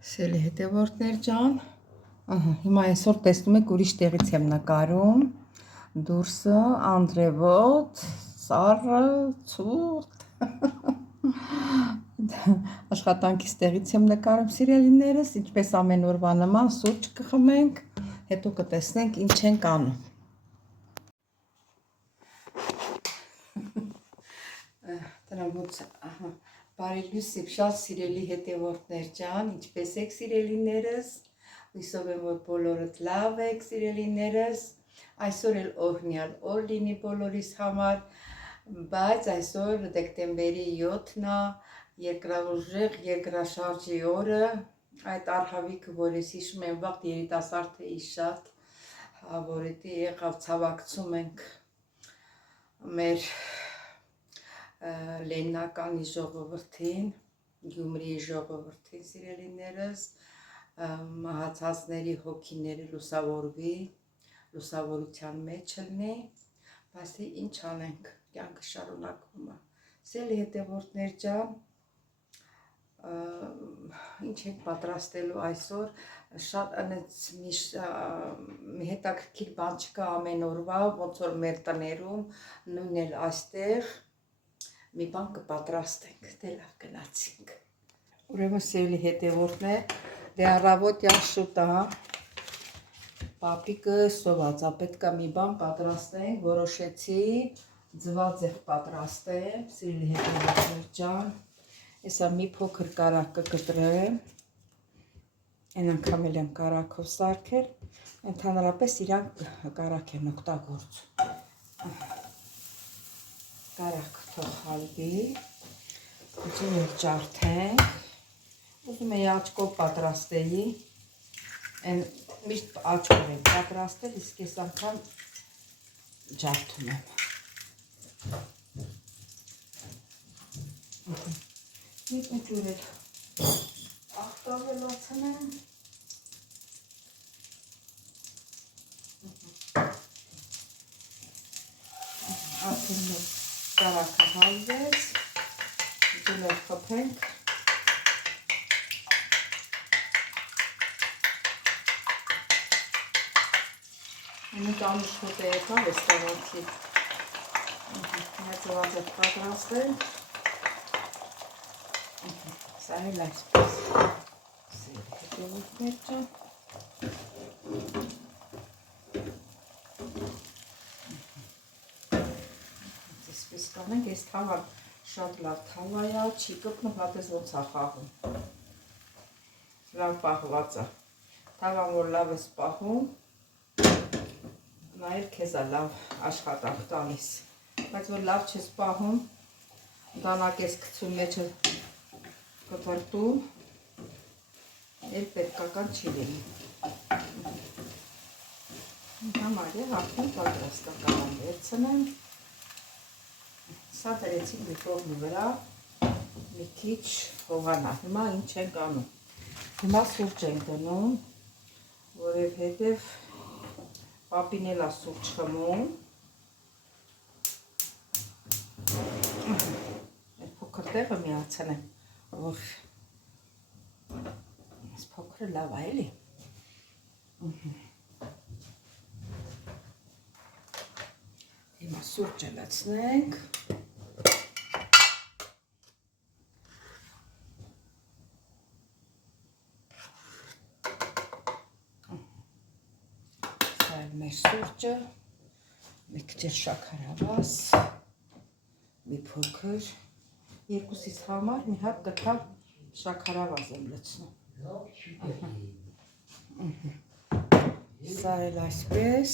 Սելի հետևորդներ ջան, հիմա այսօր տեսնում եք ուրիշ տեղից եմ նկարում, դուրսը, անդրևոտ, սառը, ցուրտ, աշխատանքից տեղից եմ նկարում սիրելիներս, ինչպես ամեն օրվա նման սուրճ կխմենք, հետո կտեսնենք ինչ ենք անում։ Տնամուց, բարի լույս շատ սիրելի հետևորդներ ջան, ինչպես եք սիրելիներս, հույսով եմ, որ բոլորդ լավ եք սիրելիներս, այսօր էլ օրհնյալ օր լինի բոլորիս համար, բայց այսօր դեկտեմբերի 7-ն է, երկրաուժեղ երկրաշարժի օրը, այդ արհավիքը, որ ես հիշում եմ վաղ երիտասարդ էի շատ, որ դա եղավ ցավակցում ենք մեր Լեննականի ժողովրդին, Գյումրիի ժողովրդին սիրելիներս, մահացածների հոգիները լուսավորվի, լուսավորության մեջ լինի, բայց ինչ անենք, կյանքը շարունակվում է։ Սիրելի հետևորդներ ջան, ինչ ենք պատրաստելու այսօր, շատ հետաքրքիր բան չկա ամեն օրվա, ոնց որ մեր տներում, նույն էլ այստեղ մի բան կպատրաստենք, դե լավ գնացինք։ Ուրեմն սիրելի հետևորդներ, դե առավոտյան շուտ է, պապիկը սոված է, պետք է մի բան պատրաստենք, որոշեցի ձվածեղ պատրաստեմ, սիրելի հետևորդներ ջան, հեսա մի փոքր կարակ կկտրեմ, այն անգամ էլ եմ կարակով սարքել, ընդհանրապես իրանք կարակ են օգտագործում։ Կարակ թող հալվի, ուզում եմ ջարդենք, ուզում եմ աչքով պատրաստեի, միշտ աչքով եմ պատրաստել, իսկ ես անգամ ջարդում եմ։ Մի ջուր էլ աղտավելացնեմ, արդեն մեր կարակը հալվեց, ուզում եմ խփենք, Մենք անուշ հոտ է եկավ ես տավարքի, մեծված է պատրաստել, սա էլ այսպես, սերի հետևորդներ ջան, այսպես կանենք, ես թավան շատ լավ թավա է, չի կպնում, հատես ոնց է խաղում, լավ պահված է, թավան որ լավ ես պահում, նա էլ քեզ է լավ աշխատանք տալիս, բայց որ լավ չես պահում, դանակ ես գցում մեջը կտրտում, էլ պետքական չի լինի։ Համար է հաղթում պատրաստական վերցնեմ, սա դրեցինք մի ֆորմի վրա, մի քիչ հողանա, հիմա ինչ ենք անում, հիմա սուրճ ենք դնում, որովհետև պապին էլ է սուրճ խմում, այդ փոքր տեղը միացնեմ, որ այս փոքրը լավ է էլի, հիմա սուրճը լցնենք, մեր սուրճը, մի քիչ շաքարավազ, մի փոքր, երկուսից համար մի հատ կտավ շաքարավազ եմ լցնում։ Սա էլ այսպես,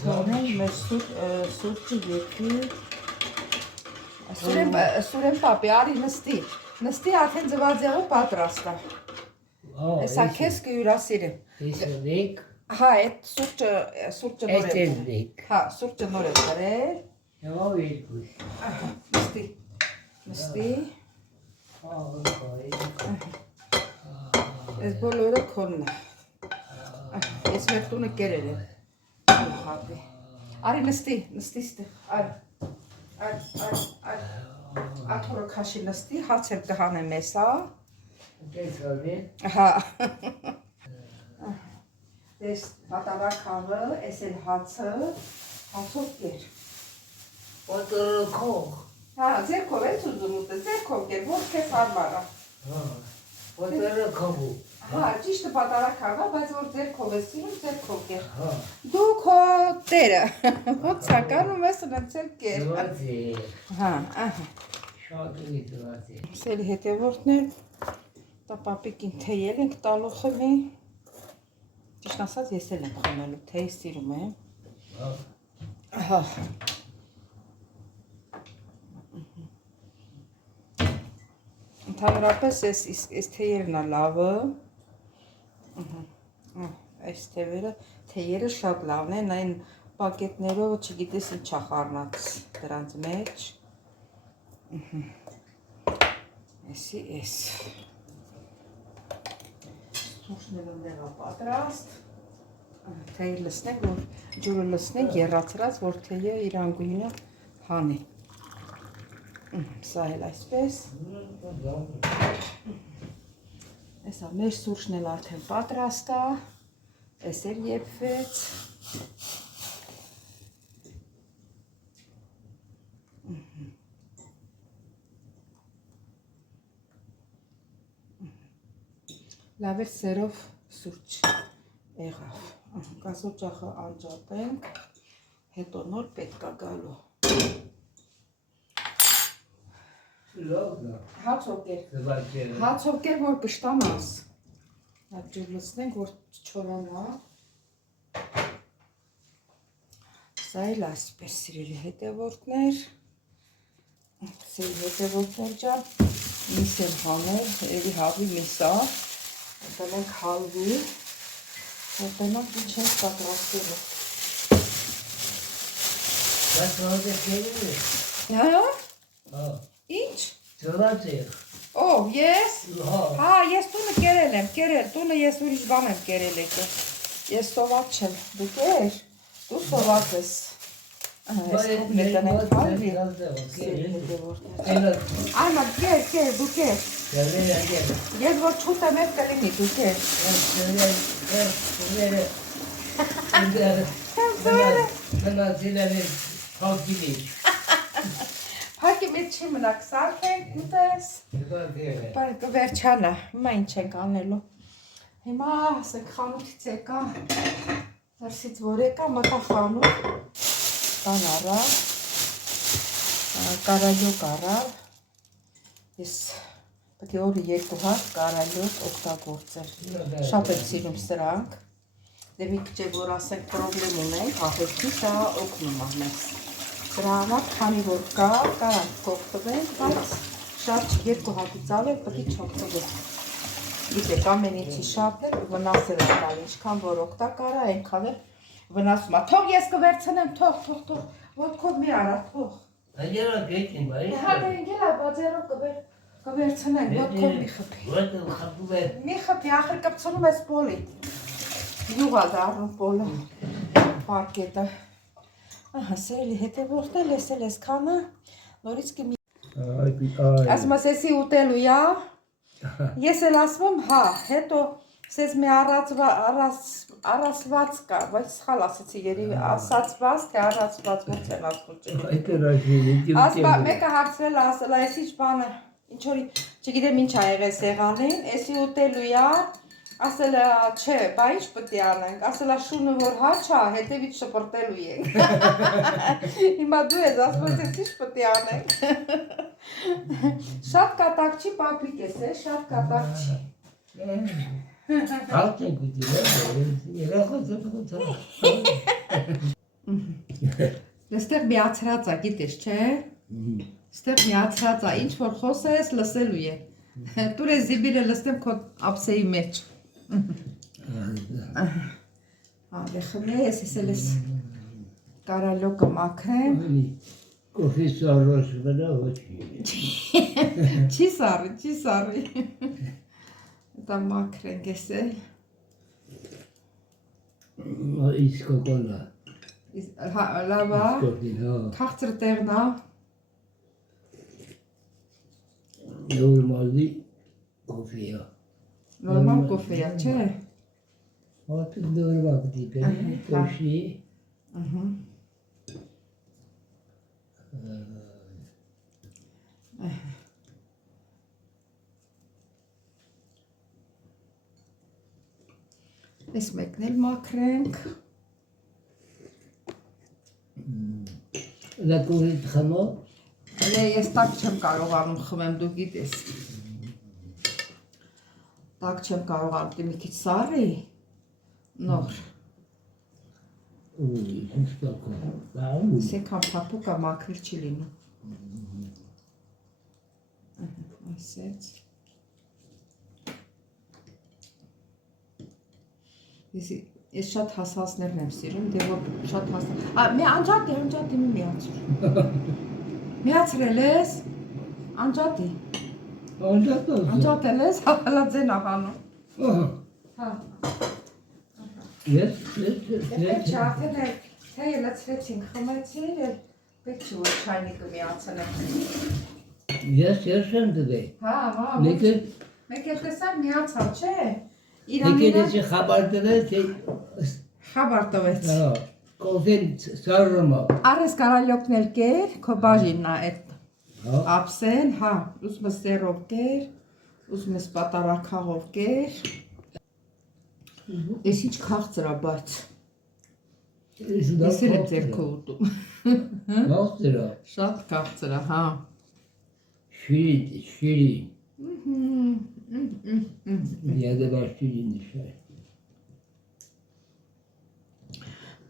թողնենք մեր սուրճը եկի, Սուրեն պապի, արի նստի արդեն ձվածեղը պատրաստ է, հեսա քեզ կհյուրասիրեմ։ Հա, այդ սուրճը նոր եմ, հա, սուրճը նոր եմ դրել, նստի, ես բոլորը քոնն է, ես մեր տունը կերել եմ, արի նստի ստեղ, արի, աթորը քաշի նստի, հաց եմ կհանեմ ես, Հա։ Դες պատավակաղը, ես էլ հացը, հացով կեր։ Պատրը քող։ Հա, ձերքով ես ուզում ուտես, ձերքով կեր, որ քեզ հարմար է։ Պատրը քողու։ Հա, ճիշտը պատարակաղը, բայց որ ձերքով ես սիրում, ձերքով կեր։ Հա։ Դու քո տերը, ոնց է կանում ես ունեցել կեր։ Դվածի։ Հա, ահա։ Շատ ունի դվածի։ Սելի հետևորդներ, տա պապիկին թեյել ենք տալու խմի։ Ճիշտ ասած ես էլ եմ խմելու, թեյ սիրում եմ։ Հա։ Ընդհանրապես այս թեյերն է լավը։ Այս թեյերը շատ լավն են, այն պակետներով չգիտես ինչա խառնած դրանց մեջ։ Էսի էս։ Սուրճն էլ ընդեղա պատրաստ։ Թեյը լսնենք, որ ջուրը լսնենք, եռացրած, որ թեյը իր անգույնը հանի։ Սա էլ այսպես։ Էսա մեր սուրճն էլ արդեն պատրաստ է։ Էս էլ եփվեց։ Լավ է սերով սուրճ եղավ։ Կասոճախը անջատենք, հետո նոր պետք է գալու։ Հացով կեր, որ կշտանաս։ Այդ ջուր լցնենք, որ չչորանա։ Սա էլ այսպես սիրելի հետևորդներ։ Սիրելի հետևորդներ ջան, միս եմ հանել, էլի հավի միս է։ Դրանք հալվի, որտենակ ինչ ենք պատրաստելու։ Բայց հոդե կերել է։ Հա? Հա։ Ինչ? Ծրացեր։ Ով, ես? Հա։ Հա, ես տունը կերել եմ, տունը ես ուրիշ բան եմ կերել եկը։ Ես սոված չեմ, դու կեր, դու սոված ես։ Ես կողմ է տնենք հալվի։ Այմա, կեր, դու կեր։ Ես որ չուտեմ եվ կլինի, դու կեր։ Փակի մեջ չի մնակ սարքենք, ուտես։ Կվերջանա, հիմա ինչ ենք անելու։ Հիմա ասենք խանութից եկա, դրսից որ եկա, մտա խանութ, տան առա, կարալյոկ առա, ես պետք է օրը 2 հատ կարալյոկ օգտագործել, շատ եմ սիրում սրանք, դե մի քիչ որ ասենք պրոբլեմ ունենք, աղեքի դա օգնում է մեզ, դրա համար քանի որ կա, կարանք օգտվենք, բայց շատ 2 հատից ավել պետք է չօգտվենք, գիտեք ամեն ինչի շատն էլ վնասել է տալ, ինչքան որ օգտակար է, այնքան էլ վնասում է, թող ես կվերցնեմ, թող, ոտքով մի արա, թող։ Աջերա գեյքին բայ։ Հա դե ինգել է բաձերով կվերցնենք, ոտքով մի խփի։ Ոտքով խփում է։ Մի խփի, ախր կպցնում ես պոլի։ Յուղ է դառնում պոլը, պարկետը։ Ահա, սերելի հետևորդներ, ես էլ ես քանը, նորից կմի։ Ասում ես եսի ուտելու յա, ես էլ ասում եմ, հա, հետո սեզ մի առասված կա, բայց սխալ ասեցի երի ասացված, թե առասված ոնց են ասում ասում մեկը հարցրել ասել, այս ինչ բանը, ինչ որ չգիտեմ ինչ ա եղել սեղանին, եսի ուտելու յա, ասել է, չէ, բա ինչ պետք է անենք, ասել է շունը որ հաչ ա, հետևից շպրտելու ենք։ Հիմա դու ես ասում ես ինչ պետք է անենք։ Շատ կատակ չի, պապիկ ես, շատ կատակ չի։ Հաղթ ենք ուտի, երախոց Եստեղ միացրած է, գիտես, չէ։ Եստեղ միացրած է, ինչ որ խոսես, լսելու է։ Տուր ես զիբիրը լսնեմ քո ապսեի մեջ։ Դե խմի, ես էլ ես կարալյոկը մաքրեմ։ Կոֆի սարոս վրա ոչի։ Չի սարի։ Դա մաքրենք ես էլ։ Իսկ կոկոլա։ Լավ է, քաղցր տեղն է։ Նորմալի։ Կոֆեյա։ Նորմալ կոֆեյա, չէ։ Հատ նորմալ դիպել, կոշի։ Ահա։ Այս մեկն էլ մաքրենք։ Դա կոֆեյ խմո։ Ես տակ չեմ կարողանում խմեմ, դու գիտես։ Տակ չեմ կարողանում, դե մի քիչ սառի։ Նոր։ Ուй, ինչ տակո։ Բաղում։ Սեքան փափուկա մաքրել չի լինում։ Այսեց։ Ես շատ հասածներն եմ սիրում, դե որ շատ հասած։ Մի անջատի մի միացր։ Միացրել ես։ Անջատի։ Անջատել ես, հալա ձեն ահանում։ Հա։ Ես Պետք չի արդեն էլ թեյը լցրեցինք, խմեցին, պետք չի որ չայնիկը միացնենք։ Ես եմ դգեի։ Հա, մեկ էլ տեսար միացավ, չէ։ Եկելեցի խաբար տվել, թե Խաբար տվեց։ կոֆեն սարրոմա։ Արես կարալ օգնել կեր, քո բաժինն է այդ ապսեն, հա, ուզում ես սերով կեր, ուզում ես պատարակաղով կեր։ Ես ինչ քաղցր է, բայց ես էլ եմ ձերքով ուտում։ Քաղցր է։ Շատ քաղցր է, հա։ Շիրին։ Եդե բաշտիրին նշայ։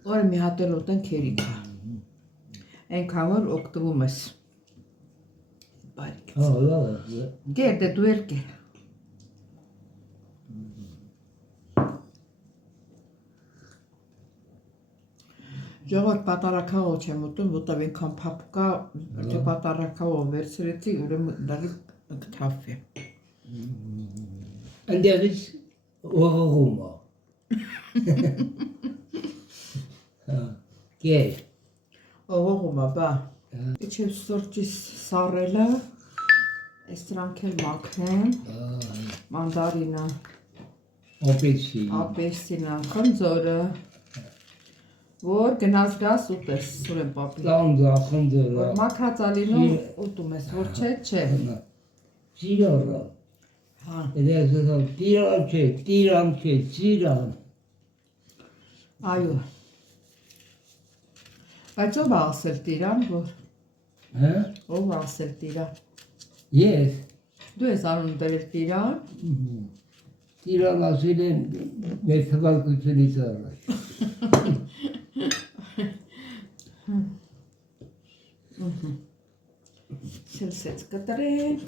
Որը մի հատ էլ ուտենք երիք է։ Ենքան որ օգտվում ես։ Բարիքից։ Հա, լավ է։ Կեր, դե դու էլ կեր։ Ժողովուրդ պատարակաղով չեմ ուտում, որտեղ այնքան փափուկա, թե պատարակաղով վերցրեցի, ուրեմն դալի կթափվի։ Ընդեղից ողողում է։ Կեր։ Ողողում է, բա։ Իչև սորճի սառելը, այս դրանք էլ մաքրեմ, մանդարինը, ապեսինը, խնձորը, որ գնաս գաս ուտես, Սուրեն պապի։ Տանդա, խնդրը։ Որ մաքրածալինում ուտում ես, որ չէ։ Ծիրորա։ Հա։ Տիրան չէ, ծիրան։ Այո։ Բայց ով է ասել տիրան, որ։ Հա։ Ով է ասել տիրան։ Ես։ Դու ես անուն բերել տիրան։ Տիրան ասել են մեր թվարկությունից առաջ։ Սելսեց կտրենք։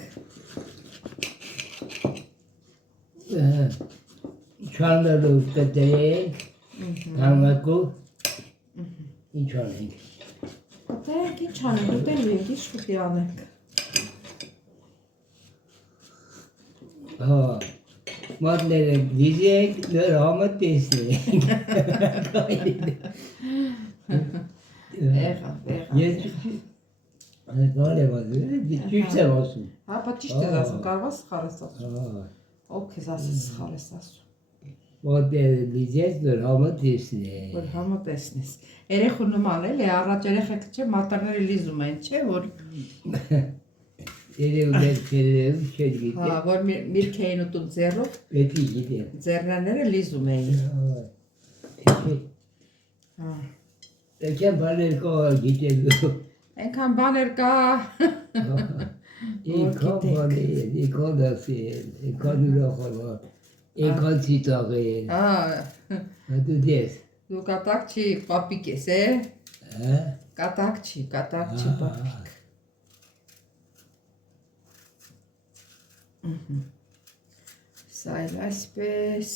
Չանելով կտրենք, համակով, ինչ անենք։ Կտրենք, ինչ անենք, ուտելու ենք, ինչ կուտի անենք։ Հա, մատները վիզենք, նոր համը տեսնենք։ Եղավ։ Ես կարել եմ ասում, ճիշտ եմ ասում։ Հա, բա ճիշտ ես ասում, կարող ես սխալ ես ասում։ Ով քեզ ասես սխալ ես ասում։ Մատները վիզենք, նոր համը տեսնենք։ Որ համը տեսնես։ Երեխու նման էլ է, առաջ երեխեք չէ, մատարները լիզում են, չէ, որ։ Երև չեր գիտե։ Հա, որ միրք էին ուտում ձեռով, Պետի գիտե։ ձեռնաները լիզում էին։ Հա։ Եկեմ բաներ կողա գիտելու։ Այնքան բաներ կա։ Ինքան բաներ, ինքան ասել, ինքան ուրախալար, ինքան ծիտաղել։ Հա, Դու դես։ դու կատակ չի, պապիկ ես, Հա։ Կատակ չի, պապիկ։ Սա էլ այսպես։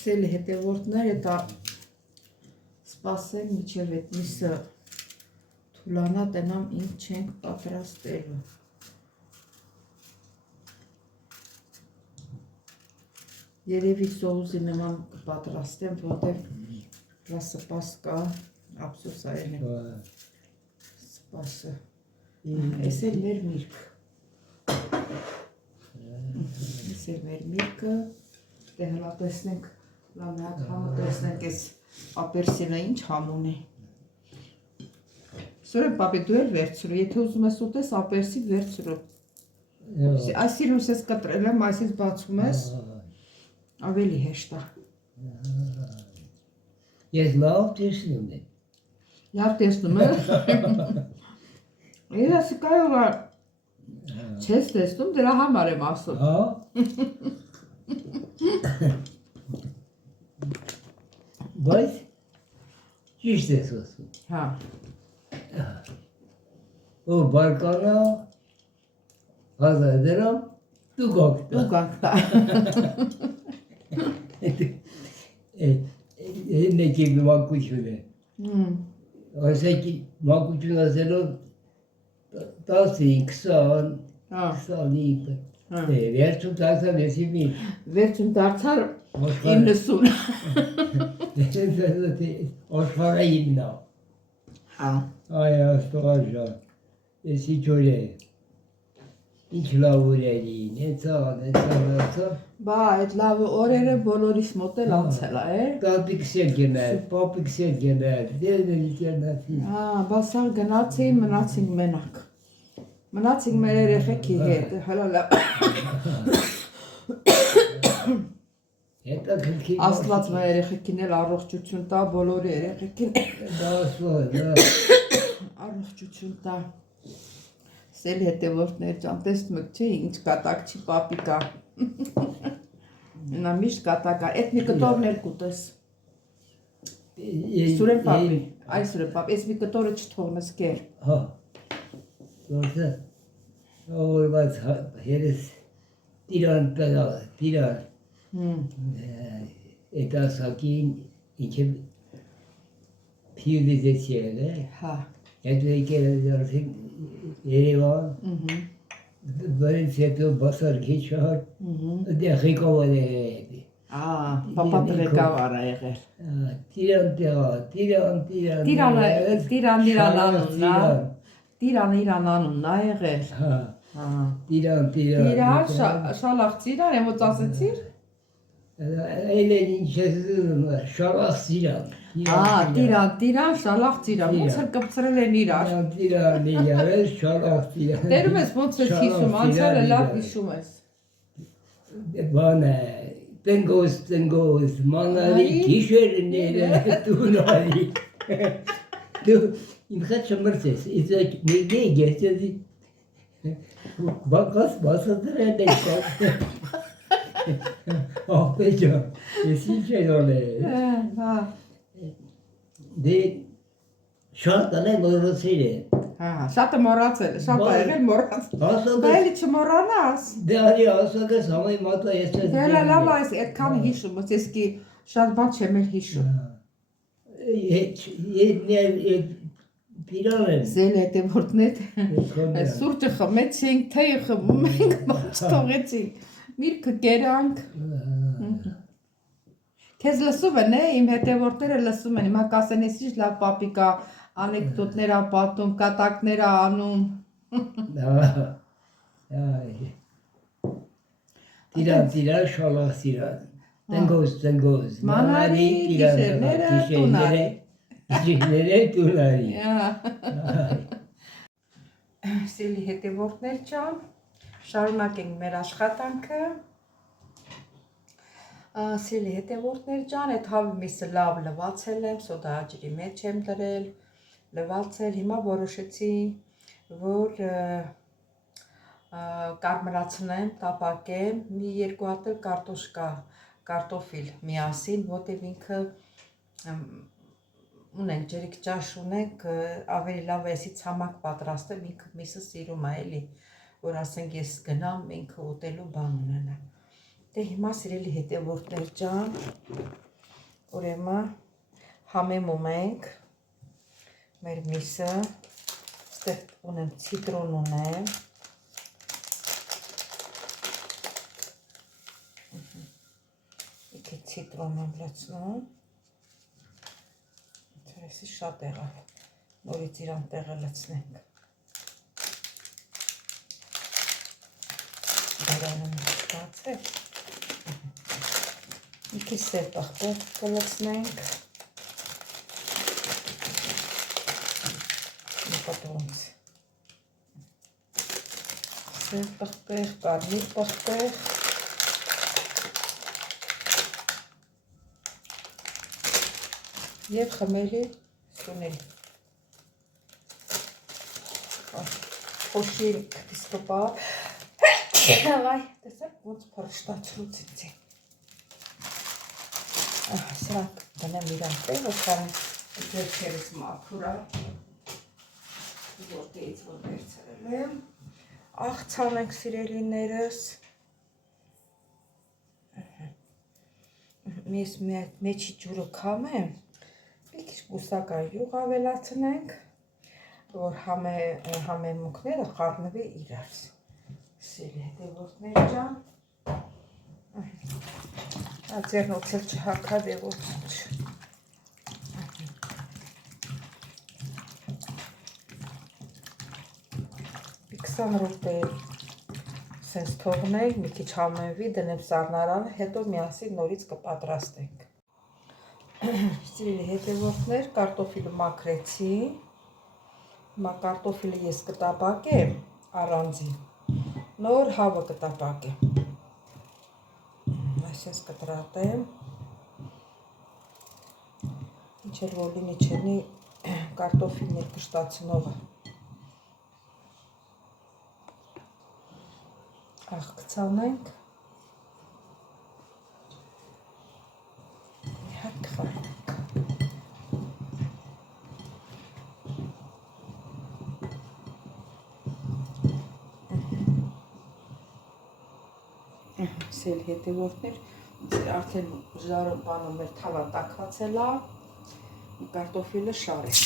Սել հետևորդները դա սպասեն միջև այդ միսը թուլանա տնամ ինչ չենք պատրաստելու։ Երևի սոուսի նման կպատրաստեմ, որտև սպաս կա, ափսոս այն է։ Սպասը։ Էս էլ մեր միրգ։ Էս էլ մեր միրգը։ Դե հլա տեսնենք, լավ մի հատ համը տեսնենք այս ապերսինը ինչ համ ունի։ Սուրեն պապի դու էլ վերցրու, եթե ուզում ես ուտես ապերսին վերցրու։ Այս սիրուս ես կտրել եմ, այսից բացում ես, ավելի հեշտ է։ Ես լավ տեսնում եմ։ Լավ տեսնում ես։ Ես կարող է չես տեսնում, դրա համար եմ ասում։ Հա։ Բայց ճիշտ ես ասում։ Հա։ Ու բարկանա 1000 դրամ դու գոք։ Դու գանք տա։ Նեկի մակություն է։ Այսեկի մակություն ասելով 15, 20, 25, վերջում դարձավ եսի մի։ Վերջում դարձար 90։ Աշխարհը իմն է։ Հա։ Այ աստղաժան, եսի ջոր է։ Ինչ լավ օրերին, հեցա։ Բա, այդ լավ օրերը բոլորիս մոտ էլ անցել է։ Տատիկս էլ գնել, պապիկս էլ գնել, դերն գնացի։ Բա սա գնացին, մնացինք մենակ։ Մնացինք մեր երեխեքի հետ, հələ լավ։ Աստված մեր երեխեքին էլ առողջություն տա, բոլոր երեխեքին առողջություն տա։ Սել հետևորդներ ջան, տեսնում եք չէ, ինչ կատակ չի պապիկա։ Նա միշտ կատակ է, էդ մի կտորներ կուտես։ Սուրեն պապի, այ Սուրեն պապի, ես մի կտորը չթողնես կեր։ Հա, որտե օրված հերս տիրան տղա, տիրան։ Էդ ասակին ինչը փիլիզեցիել է։ Հա։ Այդ եկել արդեն Երևան։ Բարից հետո բասար քիչար, դե ղեկավար է։ Պապա ղեկավար է եղել։ Տիրան Իրան անունն է եղել։ Տիրան շալախ ծիրան, եմ ոց ասեցիր։ Այլ են ինչ ես զում, շալախ ծիրան։ Տիրան, շալախ ծիրան, ոնց էլ կպցրել են իրար։ Տիրան իրար, շալախ ծիրան։ Տերում ես ոնց ես հիշում, անցյալը լավ հիշում ես։ Բան է, տնգոս, մանալի, գիշերները, տունալի։ Դու իմ խետ շմրցես, իզակ ներգե գեստեզի, բակաս բասադրել ենք։ Աղպեջան, ես ինչ են օլել։ Դե շատ ալե մորոցիր է։ Շատը մորացել, շատ է եղել մորացել։ Դա էլի չմորանաս։ Դե արի ասակս համայ մատա ես ես։ Դելա լավ այս այդքան հիշում, ես կի շատ բան չեմ էլ հիշում։ Պիրան են։ Զել հետևորդներ, սուրճը խմեցինք, թեյը խմում ենք, բան չթողեցինք, միրգը կերանք։ Քեզ լսում են, իմ հետևորդները լսում են, հիմա կասեն ես ինչ լավ պապիկա, անեկդոտներ ա պատում, կատակներ ա անում։ Տիրան, շալախ տիրան, տնգոզ, մանարի, գիշերները, տունարի։ Սիրելի հետևորդներ ջան, շարունակենք մեր աշխատանքը։ Սիրելի հետևորդներ ջան, այդ հավի միսը լավ լվացել եմ, սոդա աջրի մեջ եմ դրել, լվացել, հիմա որոշեցի, որ կարմրացնեմ, տապակեմ, մի երկու հատ կարտոֆիլ միասին, որտև ինքը ունենք, ջրիկ ճաշ ունենք, ավելի լավ է եսի ցամաք պատրաստեմ, ինքը միսը սիրում է էլի, որ ասենք ես գնամ, ինքը ուտելու բան ունենա։ Դե հիմա սիրելի հետևորդներ ջան, ուրեմն համեմում ենք մեր միսը, ստեղ ունեմ ցիտրոն ունեմ, իքի ցիտրոն եմ լցնում, Էսի շատ եղավ, նորից իրան տեղը լցնենք։ Դարանը ստացել։ Մի քիչ սև պղպեղ կլցնենք։ Նկատոնց։ Սև պղպեղ, կարմիր պղպեղ։ Եվ խմելի սունել։ Խոշի կտիսկոպա։ Լայ, տեսակ ոնց փրշտացրուց ինձ։ Սրանք դնեմ իրան տեղը, քանի ձեռքերս մաքուր է, որտեղից որ վերցրել եմ։ Աղցան ենք սիրելիներս։ Ես մեջի ջուրը քամեմ, մի քիչ բուսական յուղ ավելացնենք, որ համեմունքները խառնվի իրար։ Սիրելի հետևորդներ ջան, ձեռնոցել չհակա դևոց։ Մի 20 րոպե սենց թողնենք, մի քիչ համեմվի, դնեմ սառնարանը, հետո միասին նորից կպատրաստենք։ Սիրելի հետևորդներ, կարտոֆիլը մաքրեցի։ Հիմա կարտոֆիլը ես կտապակեմ առանձին, նոր հավը կտապակեմ։ Այսպես կտրատեմ։ Ինչ էլ որ լինի չլինի կարտոֆիլն էլ կշտացնողը։ Աղքցանենք։ Մի հատ կխարնենք։ Սել հետևորդներ, արդեն ժարը բանը մեր թավա տաքացել է, կարտոֆիլը շարենք։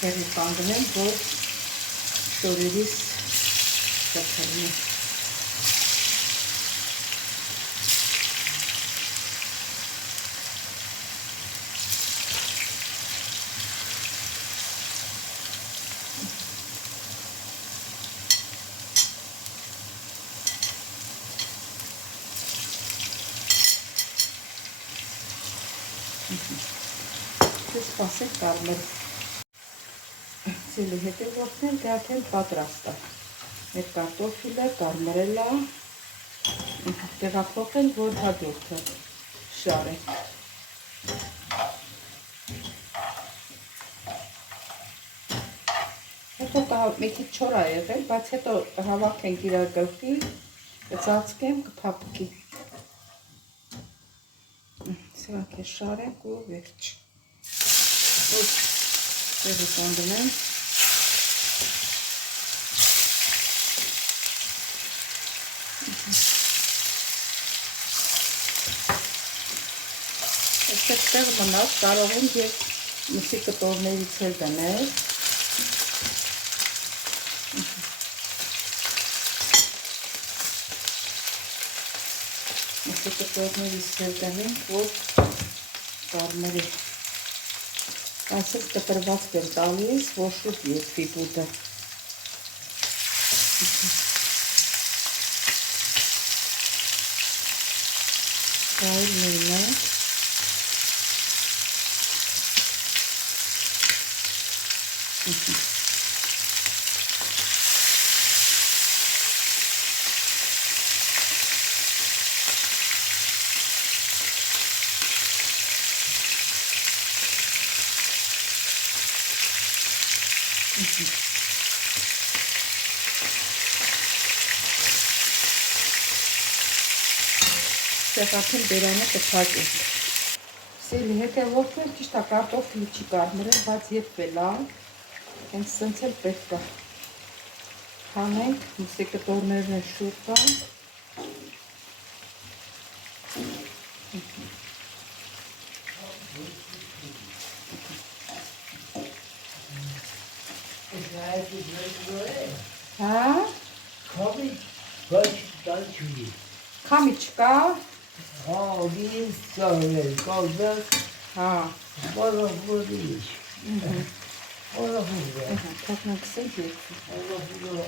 Հեղի կանգնեմ, որ շորերիս կթրնի։ Սպասենք կարմեր։ Սիրելի հետևորդներ, դե արդեն պատրաստ է։ Մեր կարտոֆիլը կարմրել է։ Տեղափոխենք, որ հաջորդը շարենք։ Հետո մի քիչ չոր է եղել, բայց հետո հավաքենք իր գլխի, կծածկեմ, կփափկի։ Սրանք է շարենք ու վերջ։ Տեղը կանգնեմ։ Այստեղ տեղ մնաց, կարող ենք և մսի կտորներից էլ դնել։ Մսի կտորներից էլ դնենք, որ կարմրի։ Այսպես կտրվածք եմ տալիս, որ շուտ եթվի բուդը։ Կայլ նույնենք։ Սեղացին բերանը կփակենք։ Սիրելի հետևորդներ, ճիշտ է կարտոֆիլը չի կարմրել, բայց եփվել է։ Հենց սենց էլ պետք է հանենք, մսի կտորներն էլ շուտ կան։ Հա? Քամի չկա։ Աղից ծաղրել, կազած, Հա, բարախորիչ, բարախորիչ, թողնանքսենք երկու։ բարախորիչ,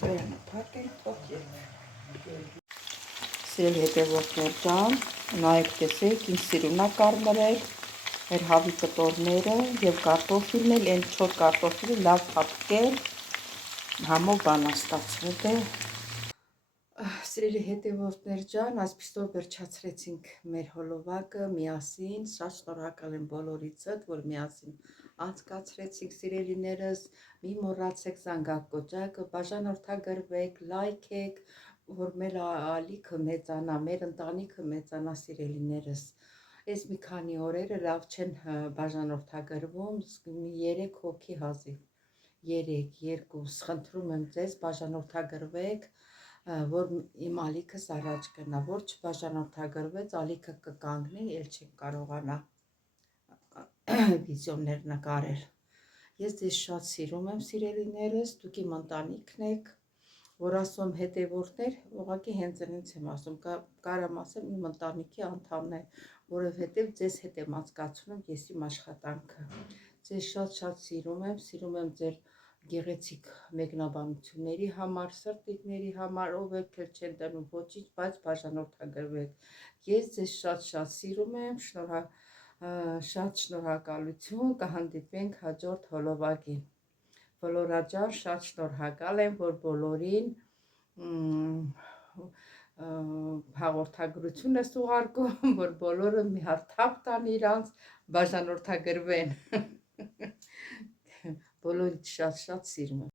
Վերանը փակենք, թող երկու։ Սիրելի հետևորդներ ջան, նայեք տեսեք, ինչ սիրունա կարմրել, մեր հավի կտորները և կարտոֆիլն էլ, են չոր կարտոֆիլը լավ փափկել, համով բան ստացվել է։ Սիրելի հետևորդներ ջան, այսպիսով վերջացրեցինք մեր հոլովակը միասին, շատ շնորհակալ եմ բոլորիցդ, որ միասին անցկացրեցինք սիրելիներս, մի մոռացեք զանգակոճակը, բաժանորդագրվեք, լայքեք, որ մեր ալիքը մեծանա, մեր ընտանիքը մեծանա սիրելիներս։ Այս մի քանի օրերը լավ չեն բաժանորդագրվում, 3 հոգի հազիվ, 3-2, խնդրում եմ ձեզ բաժանորդագրվեք, որ իմ ալիքս առաջ գնա, որ չբաժանորդագրվեց, ալիքը կկանգնի, էլ չենք կարողանա վիդեոներ նկարել։ Ես ձեզ շատ սիրում եմ սիրելիներս, դուք իմ ընտանիքն եք, որ ասում հետևորդներ, ուղղակի հենց ինձ եմ ասում, կարամ ասեմ իմ ընտանիքի անդամն է, որովհետև ձեզ հետ եմ անցկացնում ես իմ աշխատանքը։ Ձեզ շատ սիրում եմ ձեր գեղեցիկ մեկնաբանությունների համար, սրտիկների համար, ով եք էլ չեն տնում ոչինչ, բայց բաժանորդագրվեք։ Ես ձեզ շատ սիրում եմ, շատ շնորհակալություն, կհանդիպենք հաջորդ հոլովակին։ Ֆլորա ջան, շատ շնորհակալ եմ, որ բոլորին հաղորդագրություն ես ուղարկում, որ բոլորը մի հատ թափ տան իրանց, բաժանորդագրվեն։ Բոլորիդ շատ սիրում եմ։